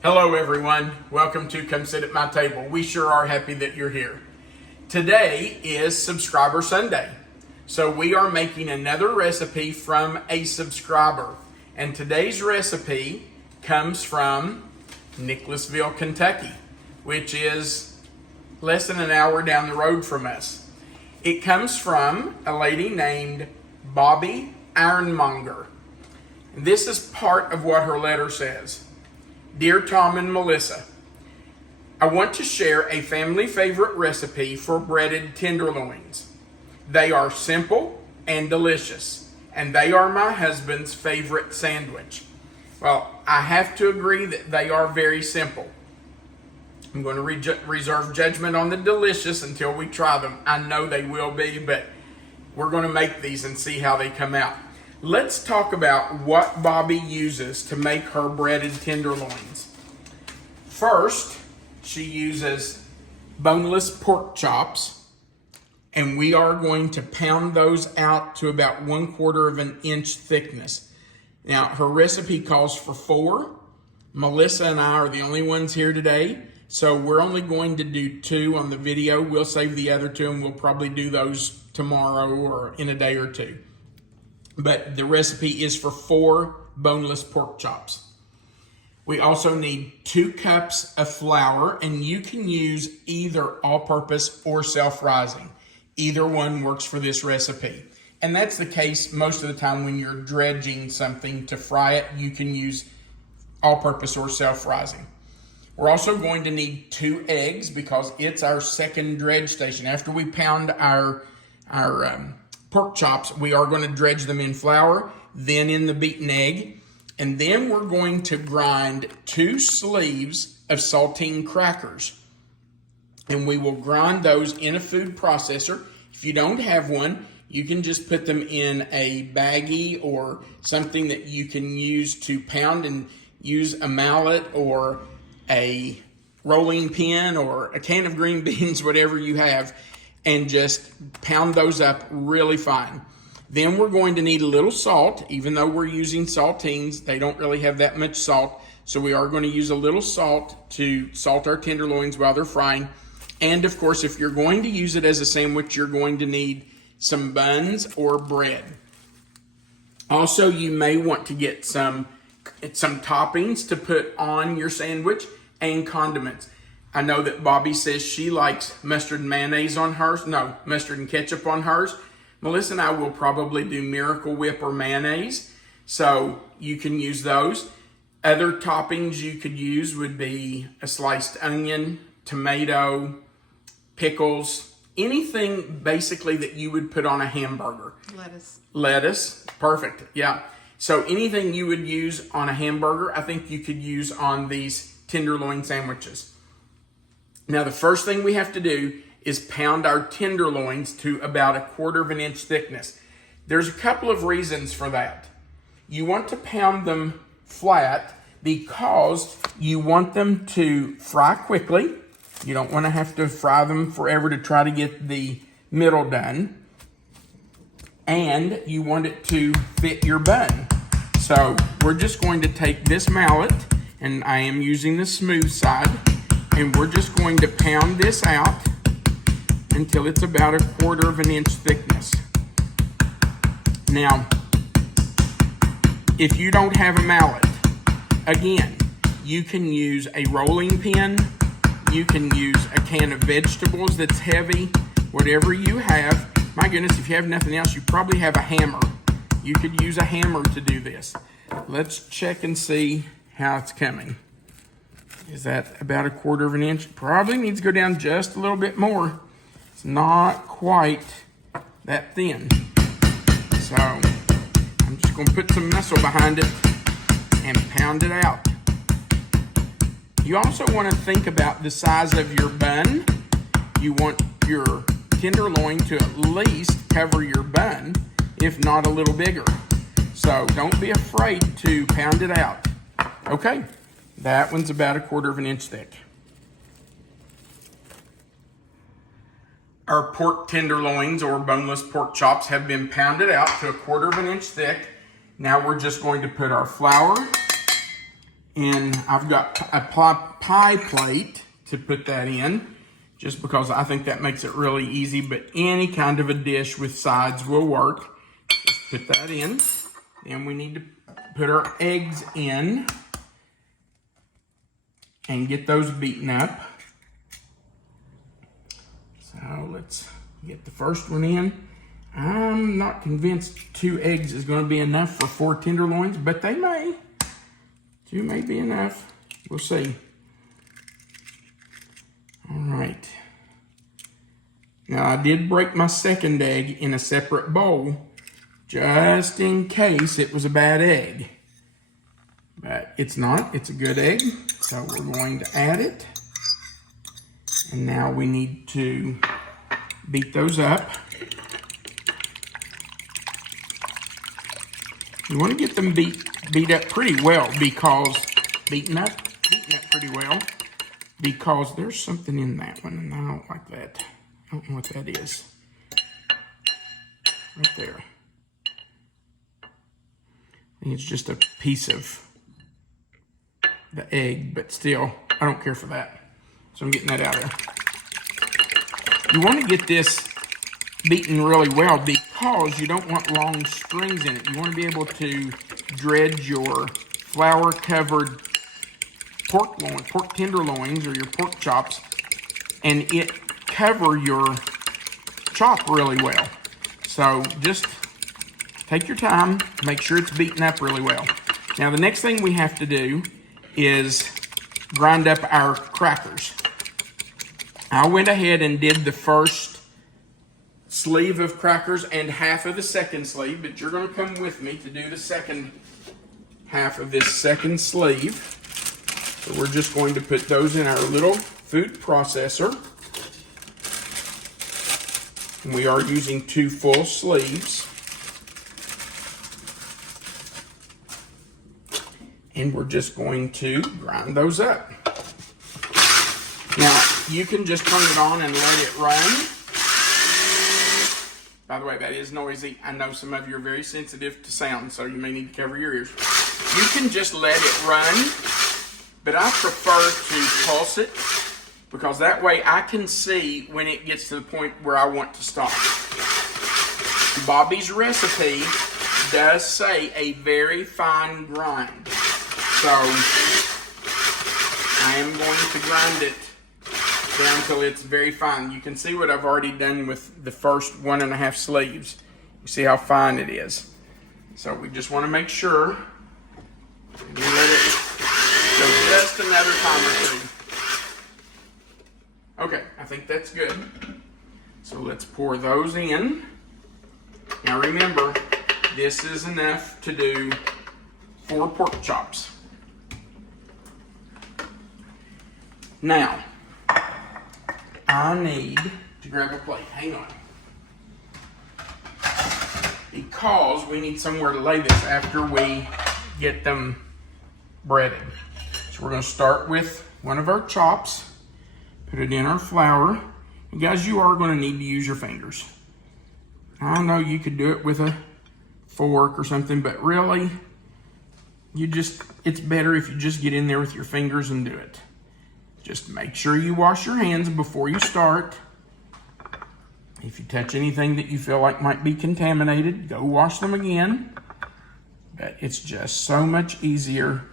Hello everyone, welcome to Come Sit at My Table. We sure are happy that you're here. Today is Subscriber Sunday, so we are making another recipe from a subscriber. And today's recipe comes from Nicholasville, Kentucky, which is less than an hour down the road from us. It comes from a lady named Bobby Ironmonger. And this is part of what her letter says. Dear Tom and Melissa, I want to share a family favorite recipe for breaded tenderloins. They are simple and delicious, and they are my husband's favorite sandwich. Well, I have to agree that they are very simple. I'm going to reserve judgment on the delicious until we try them. I know they will be, but we're going to make these and see how they come out. Let's talk about what Bobby uses to make her breaded tenderloins. First, she uses boneless pork chops, and we are going to pound those out to about 1/4 of an inch thickness. Now, her recipe calls for 4. Melissa and I are the only ones here today, so we're only going to do 2 on the video. We'll save the other 2, and we'll probably do those tomorrow or in a day or 2. But the recipe is for 4 boneless pork chops. We also need 2 cups of flour, and you can use either all-purpose or self-rising. Either one works for this recipe. And that's the case most of the time when you're dredging something to fry it. You can use all-purpose or self-rising. We're also going to need 2 eggs because it's our second dredge station. After we pound our pork chops, we are going to dredge them in flour, then in the beaten egg, and then we're going to grind 2 sleeves of saltine crackers. And we will grind those in a food processor. If you don't have one, you can just put them in a baggie or something that you can use to pound, and use a mallet or a rolling pin or a can of green beans, whatever you have, and just pound those up really fine. Then we're going to need a little salt. Even though we're using saltines, they don't really have that much salt, so we are going to use a little salt to salt our tenderloins while they're frying. And of course, if you're going to use it as a sandwich, you're going to need some buns or bread. Also, you may want to get some toppings to put on your sandwich and condiments. I know that Bobby says she likes mustard and mayonnaise on hers. No, mustard and ketchup on hers. Melissa and I will probably do Miracle Whip or mayonnaise, so you can use those. Other toppings you could use would be a sliced onion, tomato, pickles, anything basically that you would put on a hamburger. Lettuce, perfect, yeah. So anything you would use on a hamburger, I think you could use on these tenderloin sandwiches. Now, the first thing we have to do is pound our tenderloins to about 1/4 of an inch thickness. There's a couple of reasons for that. You want to pound them flat because you want them to fry quickly. You don't want to have to fry them forever to try to get the middle done. And you want it to fit your bun. So we're just going to take this mallet, and I am using the smooth side, and we're just going to pound this out until it's about 1/4 of an inch thickness. Now, if you don't have a mallet, again, you can use a rolling pin, you can use a can of vegetables that's heavy, whatever you have. My goodness, if you have nothing else, you probably have a hammer. You could use a hammer to do this. Let's check and see how it's coming. Is that about 1/4 of an inch? Probably needs to go down just a little bit more. It's not quite that thin. So I'm just going to put some muscle behind it and pound it out. You also want to think about the size of your bun. You want your tenderloin to at least cover your bun, if not a little bigger. So don't be afraid to pound it out. Okay, that one's about 1/4 of an inch thick. Our pork tenderloins or boneless pork chops have been pounded out to 1/4 of an inch thick. Now we're just going to put our flour And I've got a pie plate to put that in, just because I think that makes it really easy, but any kind of a dish with sides will work. Just put that in. And we need to put our eggs in and get those beaten up. So let's get the first one in. I'm not convinced 2 eggs is going to be enough for 4 tenderloins, but they may. 2 may be enough. We'll see. All right. Now I did break my second egg in a separate bowl, just in case it was a bad egg. But it's not, it's a good egg. So we're going to add it. And now we need to beat those up. You want to get them beat up pretty well, because beaten up pretty well, because there's something in that one and I don't like that. I don't know what that is. Right there. I think it's just a piece of the egg, but still, I don't care for that. So I'm getting that out of there. You want to get this beaten really well, because you don't want long strings in it. You want to be able to dredge your flour-covered pork tenderloins or your pork chops, and it cover your chop really well. So just take your time, make sure it's beaten up really well. Now the next thing we have to do is grind up our crackers. I went ahead and did the first sleeve of crackers and half of the second sleeve, but you're going to come with me to do the second half of this second sleeve. So we're just going to put those in our little food processor. And we are using 2 full sleeves. And we're just going to grind those up. Now, you can just turn it on and let it run. By the way, that is noisy. I know some of you are very sensitive to sound, so you may need to cover your ears. You can just let it run, but I prefer to pulse it, because that way I can see when it gets to the point where I want to stop. Bobby's recipe does say a very fine grind. So I am going to grind it down till it's very fine. You can see what I've already done with the first 1.5 sleeves. You see how fine it is. So we just want to make sure we let it go just another time or 2. Okay, I think that's good. So let's pour those in. Now remember, this is enough to do 4 pork chops. Now, I need to grab a plate. Hang on. Because we need somewhere to lay this after we get them breaded. So we're going to start with one of our chops. Put it in our flour. And guys, you are going to need to use your fingers. I know you could do it with a fork or something, but really, it's better if you just get in there with your fingers and do it. Just make sure you wash your hands before you start. If you touch anything that you feel like might be contaminated, go wash them again. But it's just so much easier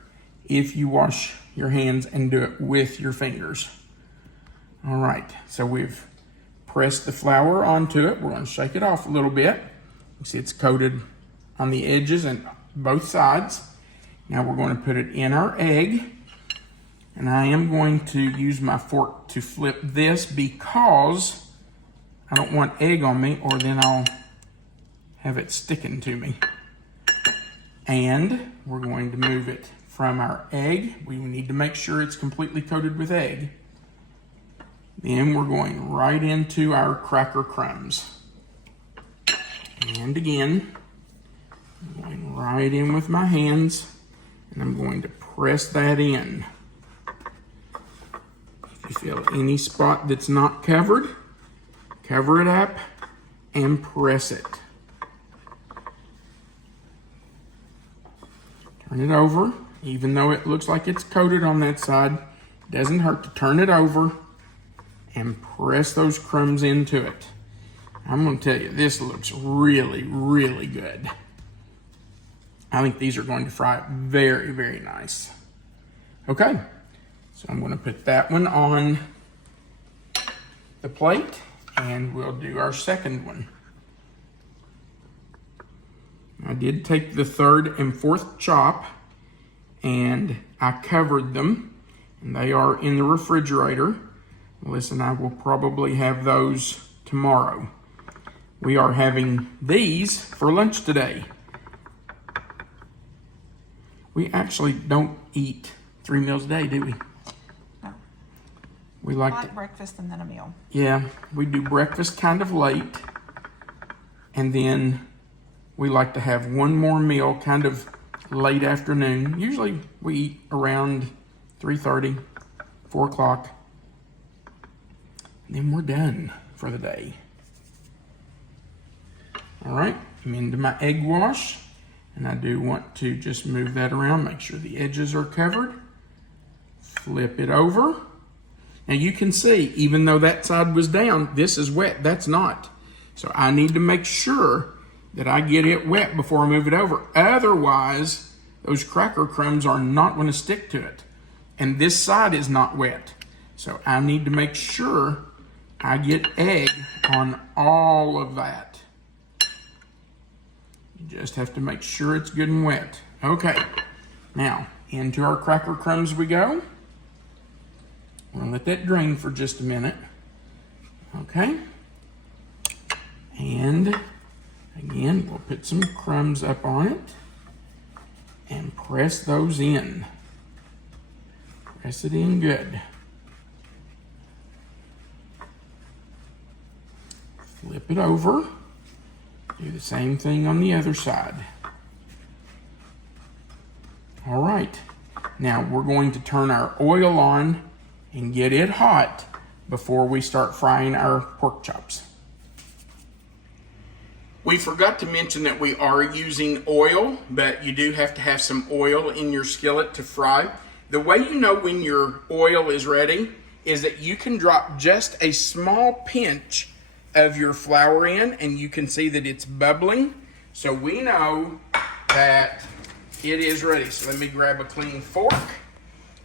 if you wash your hands and do it with your fingers. All right, so we've pressed the flour onto it. We're going to shake it off a little bit. You see it's coated on the edges and both sides. Now we're going to put it in our egg. And I am going to use my fork to flip this, because I don't want egg on me, or then I'll have it sticking to me. And we're going to move it from our egg. We need to make sure it's completely coated with egg. Then we're going right into our cracker crumbs. And again, I'm going right in with my hands, and I'm going to press that in. If you feel any spot that's not covered, cover it up and press it. Turn it over even though it looks like it's coated on that side, doesn't hurt to turn it over and press those crumbs into it. I'm going to tell you, this looks really, really good. I think these are going to fry very, very nice. Okay, so I'm going to put that one on the plate, and we'll do our second one. I did take the third and fourth chop, and I covered them, and they are in the refrigerator. Melissa and I will probably have those tomorrow. We are having these for lunch today. We actually don't eat 3 meals a day, do we? No. We like breakfast and then a meal. Yeah, we do breakfast kind of late, and then we like to have one more meal kind of late afternoon. Usually we eat around 3:30, 4 o'clock. Then we're done for the day. All right, I'm into my egg wash, and I do want to just move that around, make sure the edges are covered. Flip it over. Now you can see, even though that side was down, this is wet, that's not. So I need to make sure that I get it wet before I move it over. Otherwise, those cracker crumbs are not going to stick to it. And this side is not wet. So I need to make sure I get egg on all of that. You just have to make sure it's good and wet. Okay, now into our cracker crumbs we go. We're gonna let that drain for just a minute. Okay, and again, we'll put some crumbs up on it and press those in. Press it in good. Flip it over. Do the same thing on the other side. All right, now we're going to turn our oil on and get it hot before we start frying our pork chops. We forgot to mention that we are using oil, but you do have to have some oil in your skillet to fry. The way you know when your oil is ready is that you can drop just a small pinch of your flour in, and you can see that it's bubbling. So we know that it is ready. So let me grab a clean fork,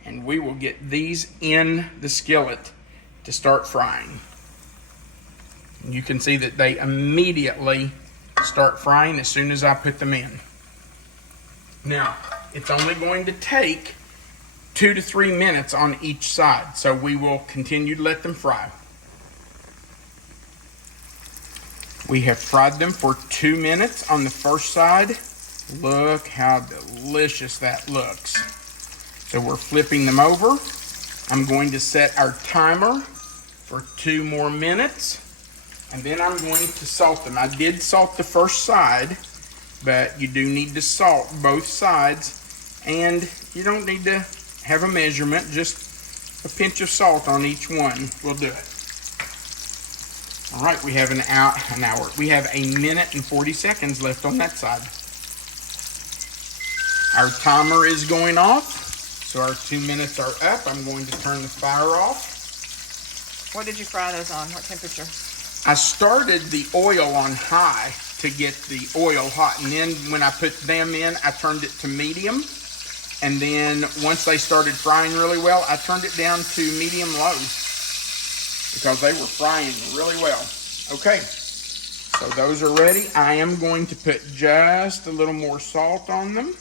and we will get these in the skillet to start frying. And you can see that they immediately start frying as soon as I put them in. Now, it's only going to take 2 to 3 minutes on each side, so we will continue to let them fry. We have fried them for 2 minutes on the first side. Look how delicious that looks. So we're flipping them over. I'm going to set our timer for 2 more minutes, and then I'm going to salt them. I did salt the first side, but you do need to salt both sides, and you don't need to have a measurement, just a pinch of salt on each one will do it. All right, we have an hour. We have 1 minute and 40 seconds left on that side. Our timer is going off, so our 2 minutes are up. I'm going to turn the fire off. What did you fry those on? What temperature? I started the oil on high to get the oil hot, and then when I put them in, I turned it to medium. And then once they started frying really well, I turned it down to medium-low, because they were frying really well. Okay, so those are ready. I am going to put just a little more salt on them,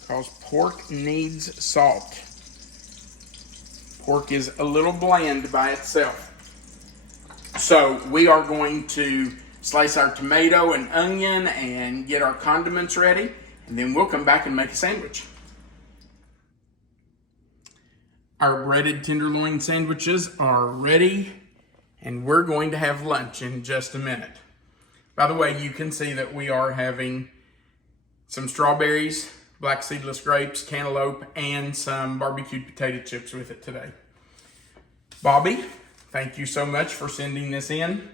because pork needs salt. Pork is a little bland by itself. So we are going to slice our tomato and onion and get our condiments ready, and then we'll come back and make a sandwich. Our breaded tenderloin sandwiches are ready, and we're going to have lunch in just a minute. By the way, you can see that we are having some strawberries, black seedless grapes, cantaloupe, and some barbecued potato chips with it today. Bobby, thank you so much for sending this in.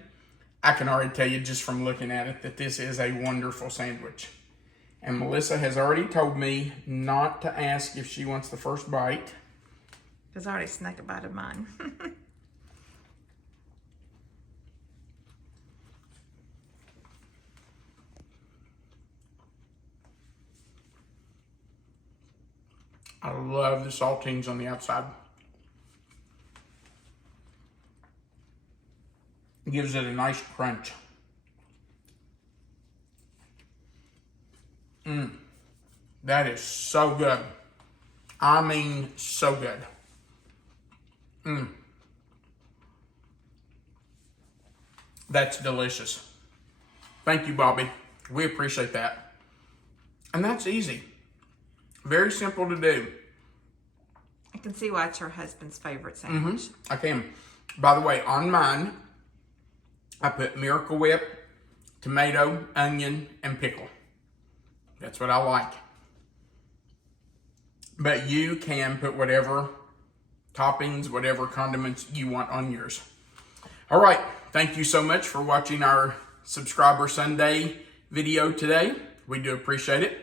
I can already tell you just from looking at it that this is a wonderful sandwich. And Melissa has already told me not to ask if she wants the first bite. Because I already snuck a bite of mine. I love the saltines on the outside. It gives it a nice crunch. That is so good. I mean, so good. That's delicious. Thank you, Bobby. We appreciate that. And that's easy. Very simple to do. I can see why it's her husband's favorite sandwich. I can. By the way, on mine, I put Miracle Whip, tomato, onion, and pickle. That's what I like. But you can put whatever toppings, whatever condiments you want on yours. All right. Thank you so much for watching our Subscriber Sunday video today. We do appreciate it.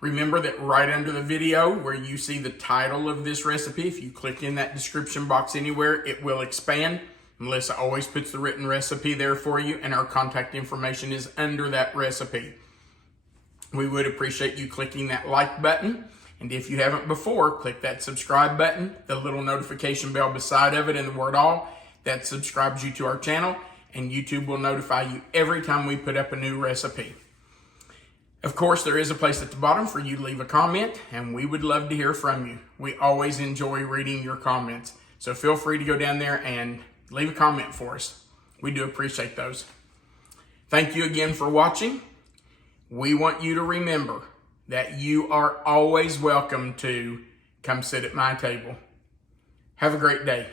Remember that right under the video where you see the title of this recipe, if you click in that description box anywhere, it will expand. Melissa always puts the written recipe there for you, and our contact information is under that recipe. We would appreciate you clicking that like button. And if you haven't before, click that subscribe button, the little notification bell beside of it, and the word all. That subscribes you to our channel, and YouTube will notify you every time we put up a new recipe. Of course, there is a place at the bottom for you to leave a comment, and we would love to hear from you. We always enjoy reading your comments. So feel free to go down there and leave a comment for us. We do appreciate those. Thank you again for watching. We want you to remember that you are always welcome to come sit at my table. Have a great day.